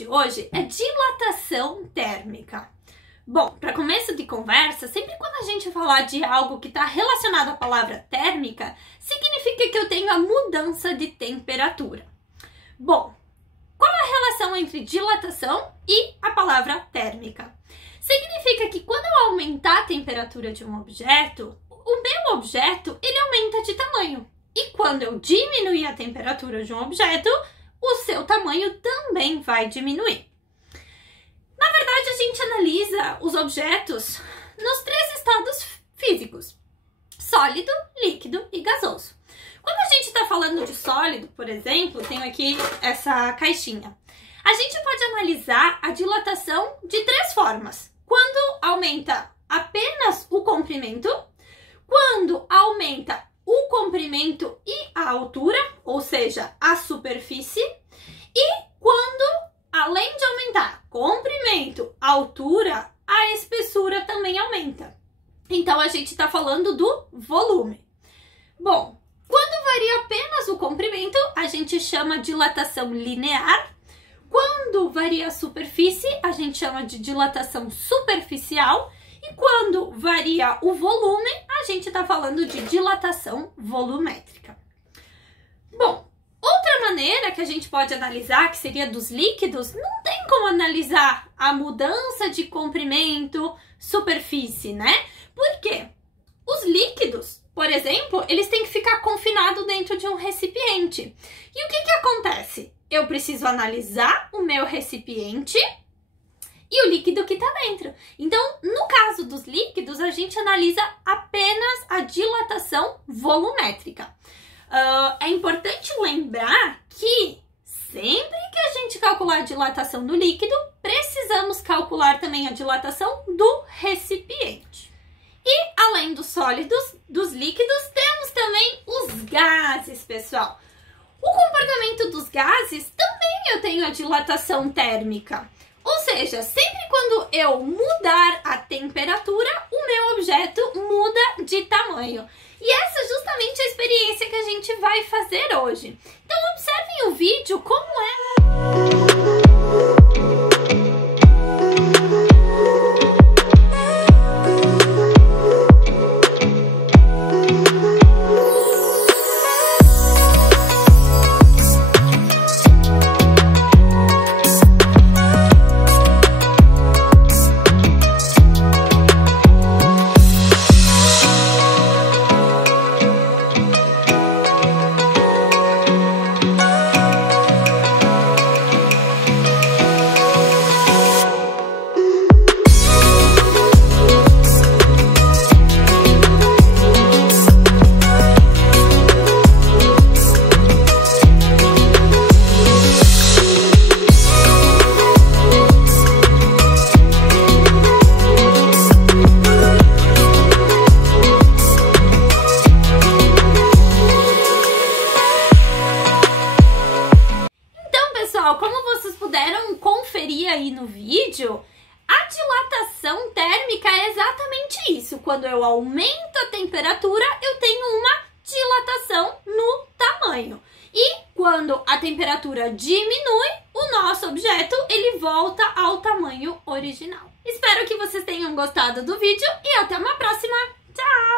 de hoje é dilatação térmica. Bom, para começo de conversa, sempre quando a gente falar de algo que está relacionado à palavra térmica, significa que eu tenho a mudança de temperatura. Bom, qual a relação entre dilatação e a palavra térmica? Significa que quando eu aumentar a temperatura de um objeto, o meu objeto ele aumenta de tamanho. E quando eu diminuir a temperatura de um objeto, o seu tamanho também vai diminuir. Na verdade, a gente analisa os objetos nos 3 estados físicos: sólido, líquido e gasoso. Quando a gente está falando de sólido, por exemplo, tenho aqui essa caixinha. A gente pode analisar a dilatação de 3 formas. Quando aumenta apenas o comprimento, quando aumenta o comprimento e a altura, ou seja, a superfície, e quando, além de aumentar comprimento, altura, a espessura também aumenta. Então, a gente está falando do volume. Bom, quando varia apenas o comprimento, a gente chama de dilatação linear. Quando varia a superfície, a gente chama de dilatação superficial. E quando varia o volume, a gente está falando de dilatação volumétrica. Bom, outra maneira que a gente pode analisar, que seria dos líquidos, não tem como analisar a mudança de comprimento, superfície, né? Por quê? Os líquidos, por exemplo, eles têm que ficar confinados dentro de um recipiente. E o que acontece? Eu preciso analisar o meu recipiente e o líquido que está dentro. Então, no caso dos líquidos, a gente analisa apenas a dilatação volumétrica. É importante lembrar que sempre que a gente calcular a dilatação do líquido, precisamos calcular também a dilatação do recipiente. E além dos sólidos, dos líquidos, temos também os gases, pessoal. O comportamento dos gases também eu tenho a dilatação térmica. Ou seja, sempre quando eu mudar a temperatura, o meu objeto muda de tamanho. E essa é justamente a experiência que a gente vai fazer hoje. Então observem o vídeo como é. Como vocês puderam conferir aí no vídeo, a dilatação térmica é exatamente isso. Quando eu aumento a temperatura, eu tenho uma dilatação no tamanho. E quando a temperatura diminui, o nosso objeto ele volta ao tamanho original. Espero que vocês tenham gostado do vídeo e até uma próxima. Tchau!